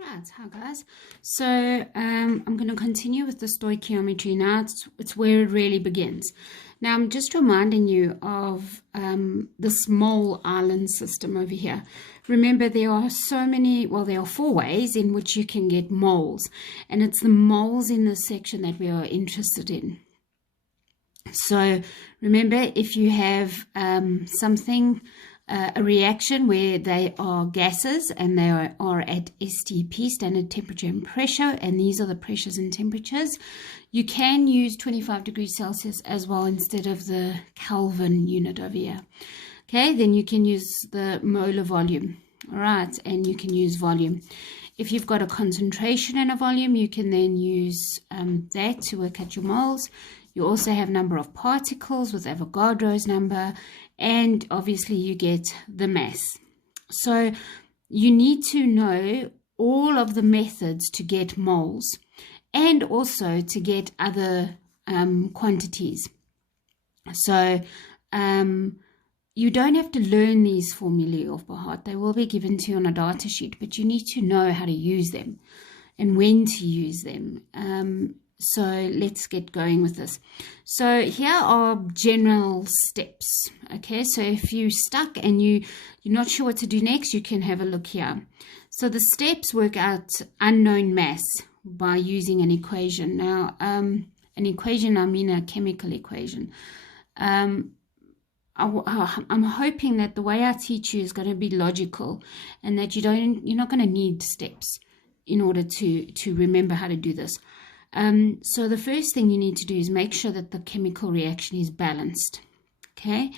Right, hi guys. So I'm going to continue with the stoichiometry now. It's where it really begins. Now I'm just reminding you of the small island system over here. Remember, there are so many, well, there are 4 ways in which you can get moles, and it's the moles in this section that we are interested in. So remember, if you have a reaction where they are gases and they are at STP, standard temperature and pressure, and these are the pressures and temperatures, you can use 25 degrees Celsius as well instead of the Kelvin unit over here. Okay, then you can use the molar volume, all right, and you can use volume. If you've got a concentration and a volume, you can then use that to work out your moles. You also have number of particles with Avogadro's number, and obviously you get the mass. So you need to know all of the methods to get moles and also to get other quantities. So you don't have to learn these formulae off by heart. They will be given to you on a data sheet, but you need to know how to use them and when to use them. So let's get going with this. So here are general steps. Okay, so if you're stuck and you're not sure what to do next, you can have a look here. So the steps work out unknown mass by using an equation. Now, an equation, I mean a chemical equation. I'm hoping that the way I teach you is going to be logical and that you're not going to need steps in order to remember how to do this. So the first thing you need to do is make sure that the chemical reaction is balanced, okay,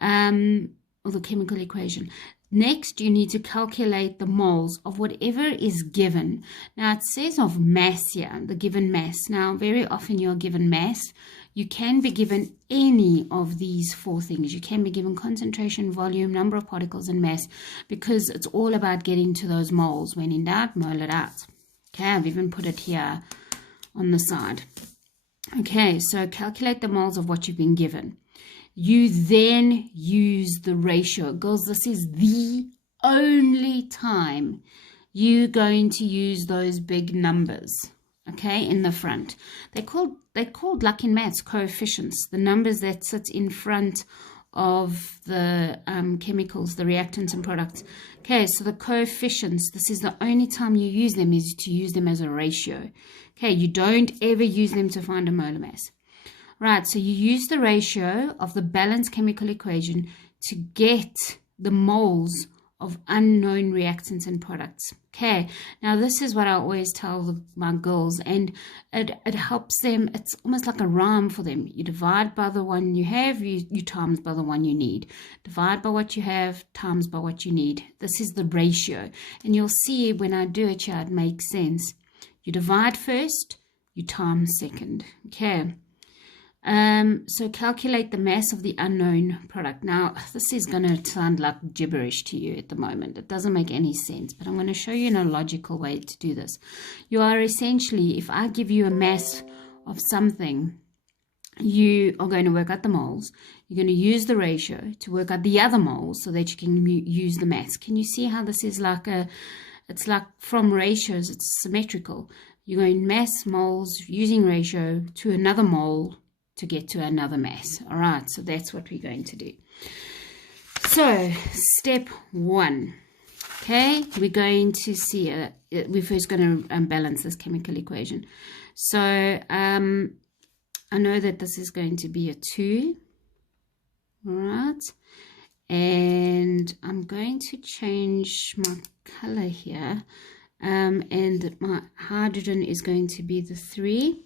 or the chemical equation. Next, you need to calculate the moles of whatever is given. Now, it says of mass here, the given mass. Now, very often you're given mass. You can be given any of these 4 things. You can be given concentration, volume, number of particles, and mass, because it's all about getting to those moles. When in doubt, mole it out. Okay, I've even put it here on the side. Okay, so calculate the moles of what you've been given. You then use the ratio. Girls, this is the only time you're going to use those big numbers, okay, in the front. They're called, like in maths, coefficients, the numbers that sit in front of the chemicals, the reactants and products. Okay, so the coefficients, this is the only time you use them, is to use them as a ratio. Okay, you don't ever use them to find a molar mass. Right, so you use the ratio of the balanced chemical equation to get the moles of unknown reactants and products. Okay, now this is what I always tell my girls, and it helps them. It's almost like a rhyme for them. You divide by the one you have, you times by the one you need. Divide by what you have, times by what you need. This is the ratio, and you'll see when I do it here, it makes sense. You divide first, you times second. Okay. So calculate the mass of the unknown product. Now, this is going to sound like gibberish to you at the moment. It doesn't make any sense, but I'm going to show you in a logical way to do this. You are essentially, if I give you a mass of something, you are going to work out the moles. You're going to use the ratio to work out the other moles so that you can use the mass. Can you see how this is like it's like from ratios, it's symmetrical. You're going mass, moles, using ratio to another mole to get to another mass. All right, so that's what we're going to do. So step 1, okay, we're going to see we're first going to balance this chemical equation. So I know that this is going to be a 2, all right, and I'm going to change my color here, and my hydrogen is going to be the 3.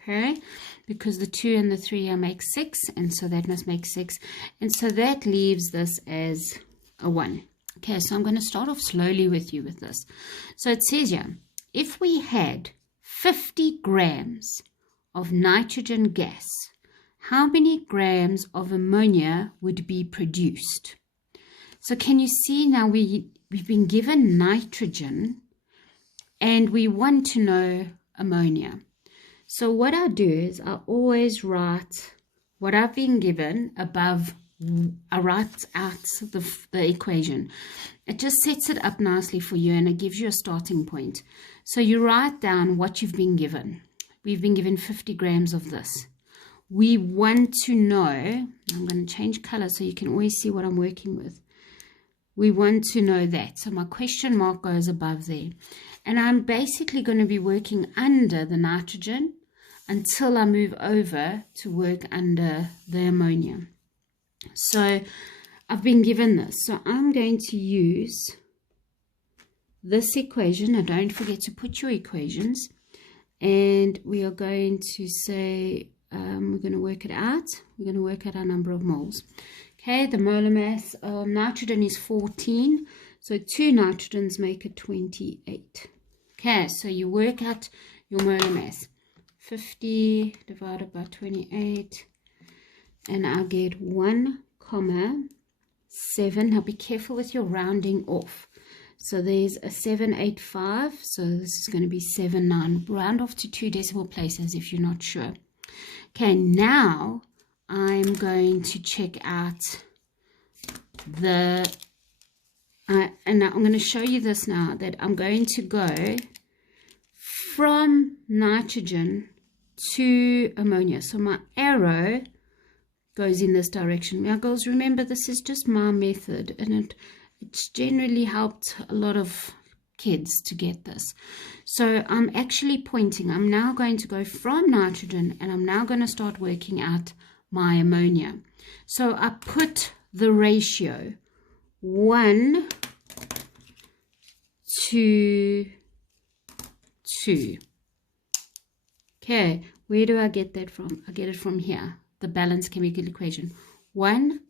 Okay, because the 2 and the 3 make 6, and so that must make 6, and so that leaves this as a 1. Okay, so I'm going to start off slowly with you with this. So it says here, if we had 50 grams of nitrogen gas, how many grams of ammonia would be produced? So can you see now we've been given nitrogen and we want to know ammonia. So what I do is I always write what I've been given above I write out the equation. It just sets it up nicely for you, and it gives you a starting point. So you write down what you've been given. We've been given 50 grams of this. We want to know, I'm going to change color so you can always see what I'm working with. We want to know that. So my question mark goes above there. And I'm basically going to be working under the nitrogen until I move over to work under the ammonia. So I've been given this. So I'm going to use this equation. Now don't forget to put your equations. And we are going to say, we're going to work it out. We're going to work out our number of moles. Okay, the molar mass of nitrogen is 14. So 2 nitrogens make it 28. Okay, so you work out your molar mass. 50 divided by 28. And I'll get 1,7. Now be careful with your rounding off. So there's a 785. So this is going to be 79. Round off to 2 decimal places if you're not sure. Okay, now I'm going to check out and I'm going to show you this now, that I'm going to go from nitrogen to ammonia. So my arrow goes in this direction. Now girls, remember this is just my method, and it's generally helped a lot of kids to get this. So I'm actually pointing. I'm now going to go from nitrogen, and I'm now going to start working out my ammonia. So I put the ratio 1 to 2. Okay, where do I get that from? I get it from here, the balanced chemical equation, 1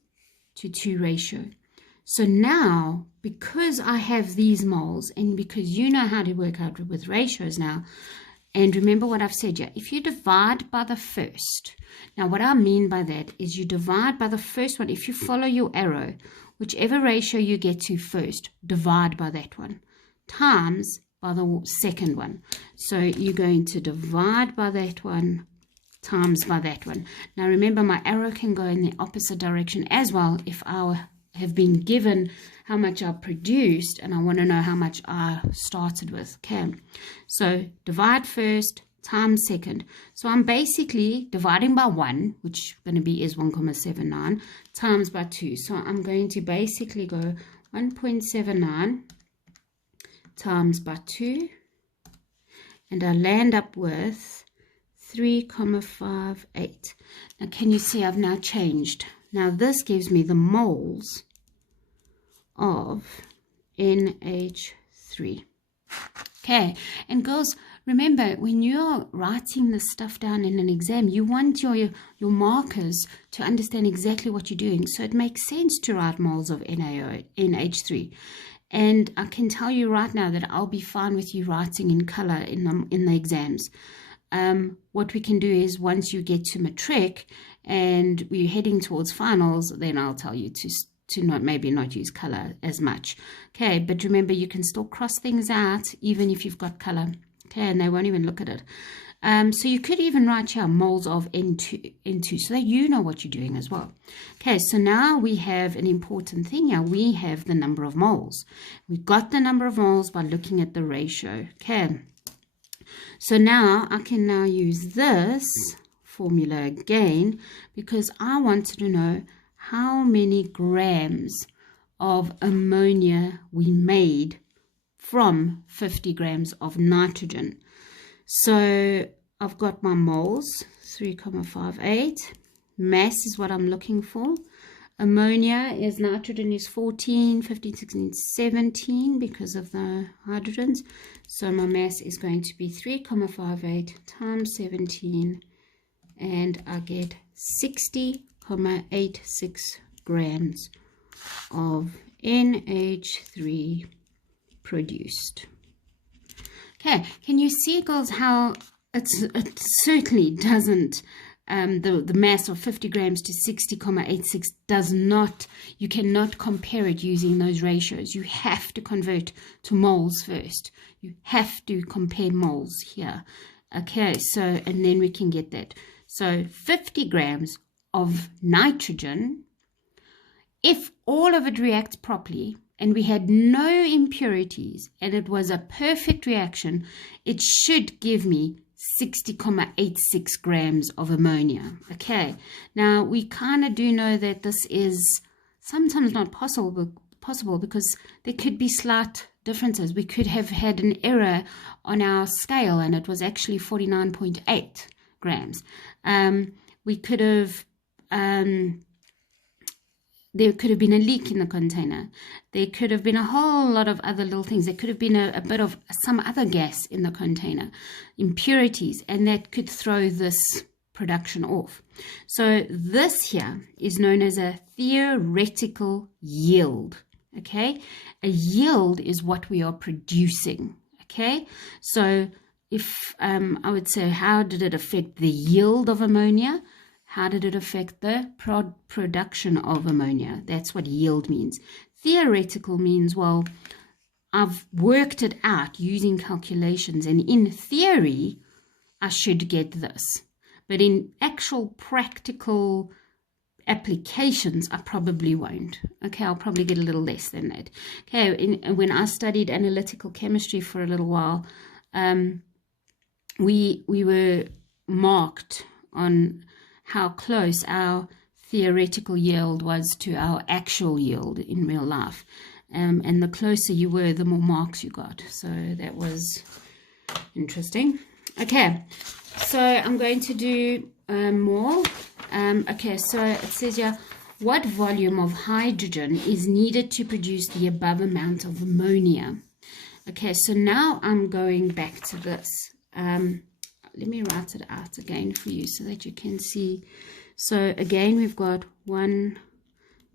to 2 ratio. So now, because I have these moles, and because you know how to work out with ratios now, and remember what I've said here, if you divide by the first, now what I mean by that is you divide by the first one. If you follow your arrow, whichever ratio you get to first, divide by that one, times by the second one. So you're going to divide by that one, times by that one. Now remember, my arrow can go in the opposite direction as well if I have been given how much I produced and I want to know how much I started with. Okay, so divide first, times second. So I'm basically dividing by 1, which going to be is 1,79, times by 2. So I'm going to basically go 1.79 times by 2, and I land up with 3,58. Now can you see I've now changed? Now this gives me the moles of NH3. Okay, and girls, remember when you're writing this stuff down in an exam, you want your markers to understand exactly what you're doing. So it makes sense to write moles of NH3. And I can tell you right now that I'll be fine with you writing in color in the exams. What we can do is once you get to matric and we're heading towards finals, then I'll tell you to maybe not use color as much. Okay, but remember you can still cross things out even if you've got color. Okay, and they won't even look at it. So you could even write here moles of N2 so that you know what you're doing as well. Okay, so now we have an important thing here. We have the number of moles. We got the number of moles by looking at the ratio. Okay, so now I can now use this formula again because I wanted to know how many grams of ammonia we made from 50 grams of nitrogen. So I've got my moles, 3,58. Mass is what I'm looking for. Ammonia is nitrogen is 14, 15, 16, 17 because of the hydrogens. So my mass is going to be 3,58 times 17, and I get 60,86 grams of NH3 produced. Okay, can you see, girls, how it certainly doesn't, the mass of 50 grams to 60,86 does not, you cannot compare it using those ratios. You have to convert to moles first. You have to compare moles here. Okay, so, and then we can get that. So 50 grams of nitrogen If all of it reacts properly and we had no impurities and it was a perfect reaction, it should give me 60,86 grams of ammonia. Okay, now we kind of do know that this is sometimes not possible because there could be slight differences. We could have had an error on our scale and it was actually 49.8 grams. We could have there could have been a leak in the container. There could have been a whole lot of other little things. There could have been a bit of some other gas in the container, impurities, and that could throw this production off. So this here is known as a theoretical yield. Okay, a yield is what we are producing. Okay, so if I would say, how did it affect the yield of ammonia? How did it affect the production of ammonia? That's what yield means. Theoretical means, well, I've worked it out using calculations, and in theory, I should get this. But in actual practical applications, I probably won't. Okay, I'll probably get a little less than that. Okay, when I studied analytical chemistry for a little while, we were marked on how close our theoretical yield was to our actual yield in real life. And the closer you were, the more marks you got. So that was interesting. Okay, so I'm going to do more. Okay, so it says here, what volume of hydrogen is needed to produce the above amount of ammonia? Okay, so now I'm going back to this. Let me write it out again for you so that you can see. So again, we've got 1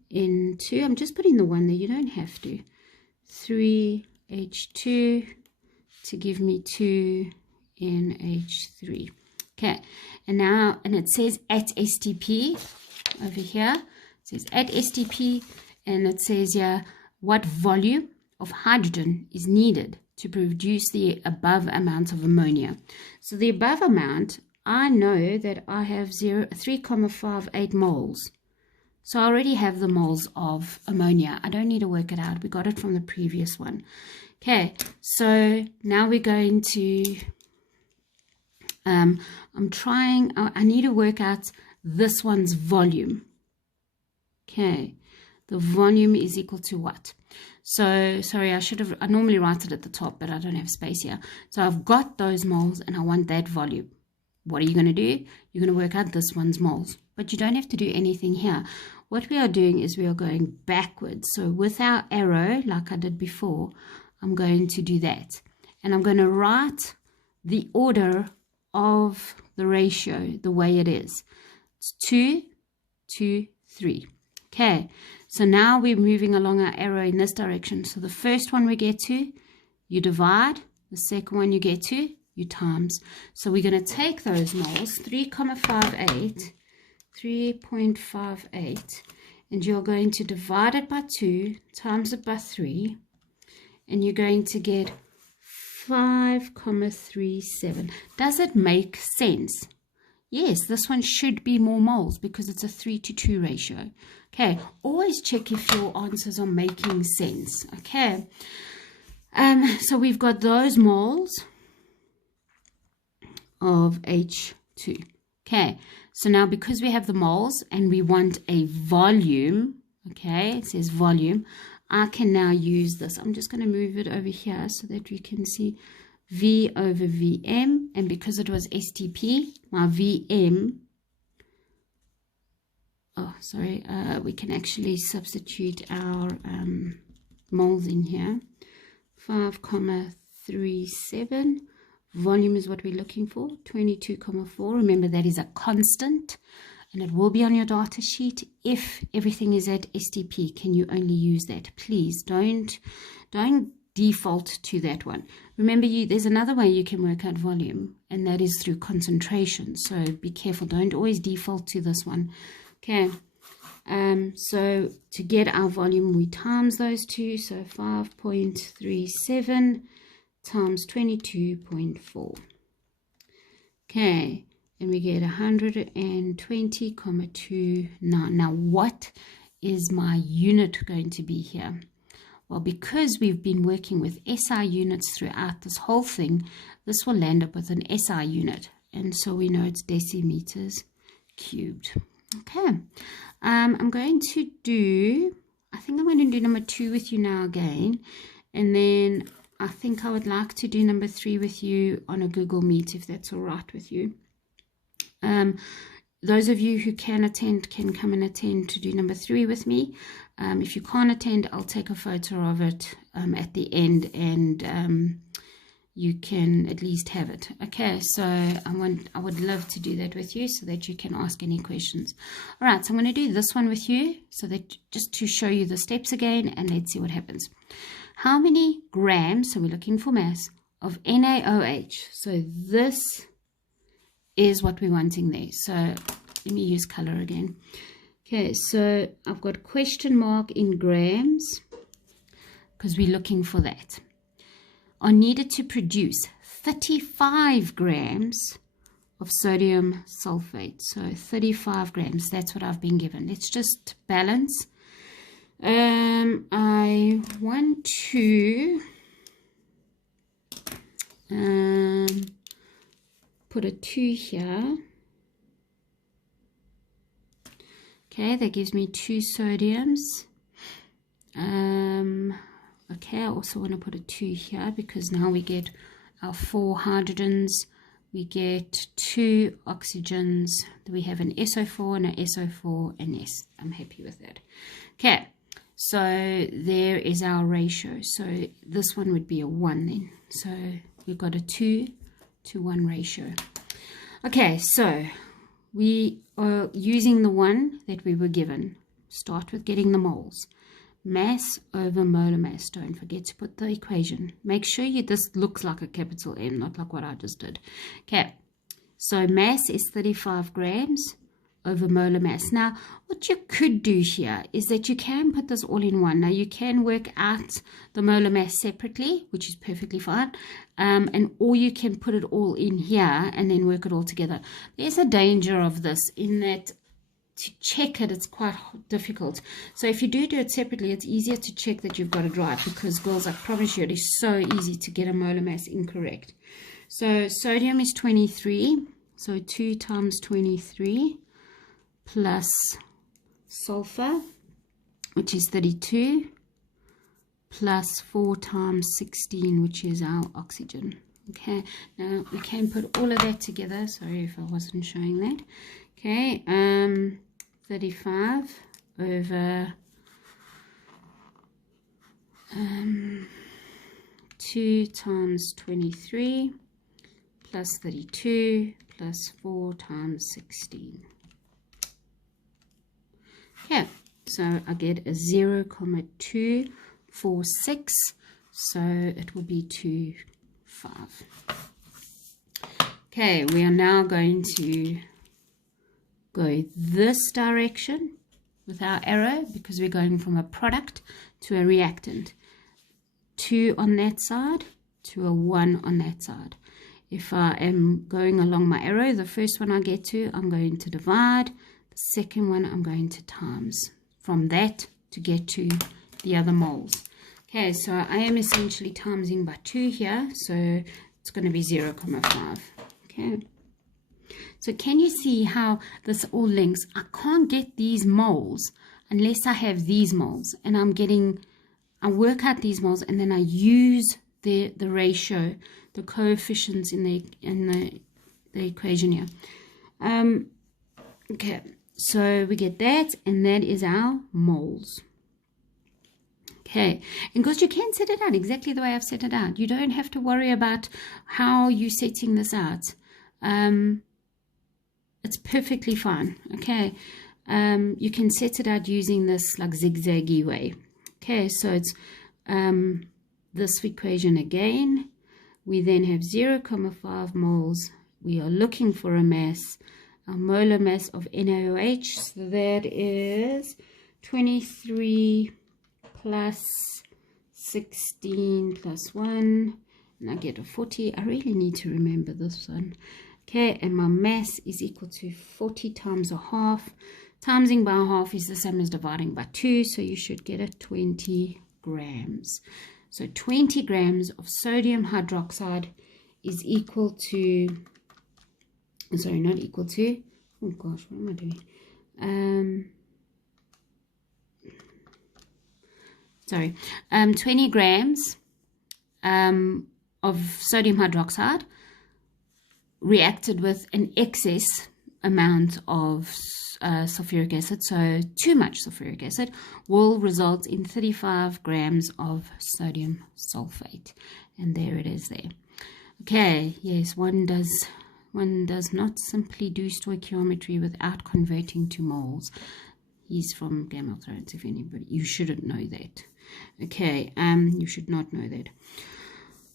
in 2. I'm just putting the 1 there. You don't have to. 3H2 to give me 2 NH3. Okay, and now, and it says at STP over here. It says at STP, and it says here what volume of hydrogen is needed to produce the above amount of ammonia. So the above amount, I know that I have 3,58 moles. So I already have the moles of ammonia. I don't need to work it out. We got it from the previous one. Okay, so now we're going to, I need to work out this one's volume. Okay, the volume is equal to what? So, sorry, I normally write it at the top, but I don't have space here. So I've got those moles and I want that volume. What are you going to do? You're going to work out this one's moles, but you don't have to do anything here. What we are doing is we are going backwards. So with our arrow, like I did before, I'm going to do that. And I'm going to write the order of the ratio the way it is. It's 2, 2, 3. Okay, so now we're moving along our arrow in this direction. So the first one we get to, you divide. The second one you get to, you times. So we're going to take those moles, 3,58, 3.58, and you're going to divide it by 2, times it by 3, and you're going to get 5,37. Does it make sense? Yes, this one should be more moles because it's a 3:2 ratio. Okay, always check if your answers are making sense. Okay, so we've got those moles of H2. Okay, so now because we have the moles and we want a volume, okay, it says volume, I can now use this. I'm just going to move it over here so that we can see V over Vm, and because it was STP, my Vm, we can actually substitute our moles in here. 5,37. Volume is what we're looking for, 22,4. Remember, that is a constant, and it will be on your data sheet. If everything is at STP, can you only use that? Please don't default to that one. Remember, there's another way you can work out volume, and that is through concentration. So be careful. Don't always default to this one. Okay. So to get our volume, we times those two. So 5.37 times 22.4. Okay, and we get 120,29. Now, what is my unit going to be here? Well, because we've been working with SI units throughout this whole thing, this will land up with an SI unit. And so we know it's decimeters cubed. Okay. I'm going to do, I think I'm going to do number 2 with you now again. And then I think I would like to do number 3 with you on a Google Meet, if that's all right with you. Those of you who can attend can come and attend to do number 3 with me. If you can't attend, I'll take a photo of it at the end, and you can at least have it. Okay, so I would love to do that with you so that you can ask any questions. All right, so I'm going to do this one with you so that just to show you the steps again, and let's see what happens. How many grams, so we're looking for mass, of NaOH? So this is what we're wanting there. So let me use color again. Okay, so I've got question mark in grams because we're looking for that. Are needed to produce 35 grams of sodium sulfate. So 35 grams, that's what I've been given. Let's just balance. I want to put a 2 here. Okay, that gives me 2 sodiums. Okay, I also want to put a 2 here because now we get our 4 hydrogens. We get 2 oxygens. We have an SO4 and an SO4 and S. I'm happy with that. Okay, so there is our ratio. So this one would be a 1 then. So we've got a 2 to 1 ratio. Okay, so we are using the one that we were given. Start with getting the moles. Mass over molar mass. Don't forget to put the equation. Make sure this looks like a capital M, not like what I just did. Okay, so mass is 35 grams over molar mass. Now, what you could do here is that you can put this all in one. Now, you can work out the molar mass separately, which is perfectly fine, or you can put it all in here and then work it all together. There's a danger of this in that to check it, it's quite difficult. So if you do it separately, it's easier to check that you've got it right, because girls, I promise you, it is so easy to get a molar mass incorrect. So sodium is 23, so 2 times 23 plus sulfur, which is 32, plus 4 times 16, which is our oxygen. Okay, now we can put all of that together. Sorry if I wasn't showing that. Okay, 35 over 2 times 23 plus 32 plus 4 times 16. Okay, so I get a 0,246, so it will be 25. Okay, we are now going to go this direction with our arrow because we're going from a product to a reactant. 2 on that side to a 1 on that side. If I am going along my arrow, the first one I get to, I'm going to divide. The second one, I'm going to times. From that to get to the other moles. Okay, so I am essentially timesing by 2 here, so it's going to be 0,5. Okay. So can you see how this all links? I can't get these moles unless I have these moles, and I work out these moles, and then I use the ratio, the coefficients in the equation here. Okay, so we get that, and that is our moles. Okay, and because you can set it out exactly the way I've set it out. You don't have to worry about how you're setting this out. It's perfectly fine. Okay, you can set it out using this like zigzaggy way. Okay, so it's this equation again. We then have 0,5 moles. We are looking for a mass, a molar mass of NaOH. So that is 23 plus 16 plus 1, and I get a 40. I really need to remember this one. Okay, and my mass is equal to 40 times a half. Timesing by half is the same as dividing by 2, so you should get it 20 grams. So 20 grams of sodium hydroxide is equal to, sorry, not equal to, oh gosh, what am I doing? 20 grams of sodium hydroxide reacted with an excess amount of sulfuric acid, so too much sulfuric acid, will result in 35 grams of sodium sulfate. And there it is there. Okay, yes, one does not simply do stoichiometry without converting to moles. He's from Game of Thrones, if anybody, you shouldn't know that. Okay, you should not know that.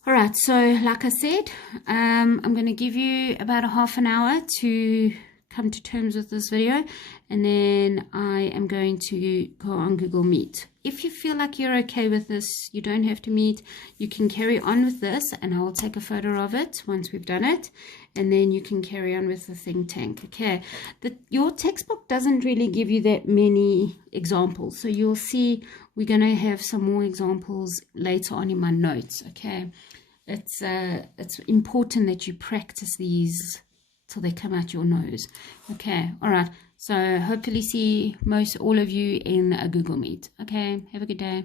All right, so like I said, I'm going to give you about a half an hour to come to terms with this video, and then I am going to go on Google Meet. If you feel like you're okay with this, you don't have to meet. You can carry on with this, and I will take a photo of it once we've done it, and then you can carry on with the think tank. Okay, your textbook doesn't really give you that many examples, so you'll see we're going to have some more examples later on in my notes. Okay, it's important that you practice these till they come out your nose. Okay, all right, so hopefully see all of you in a Google Meet. Okay, have a good day.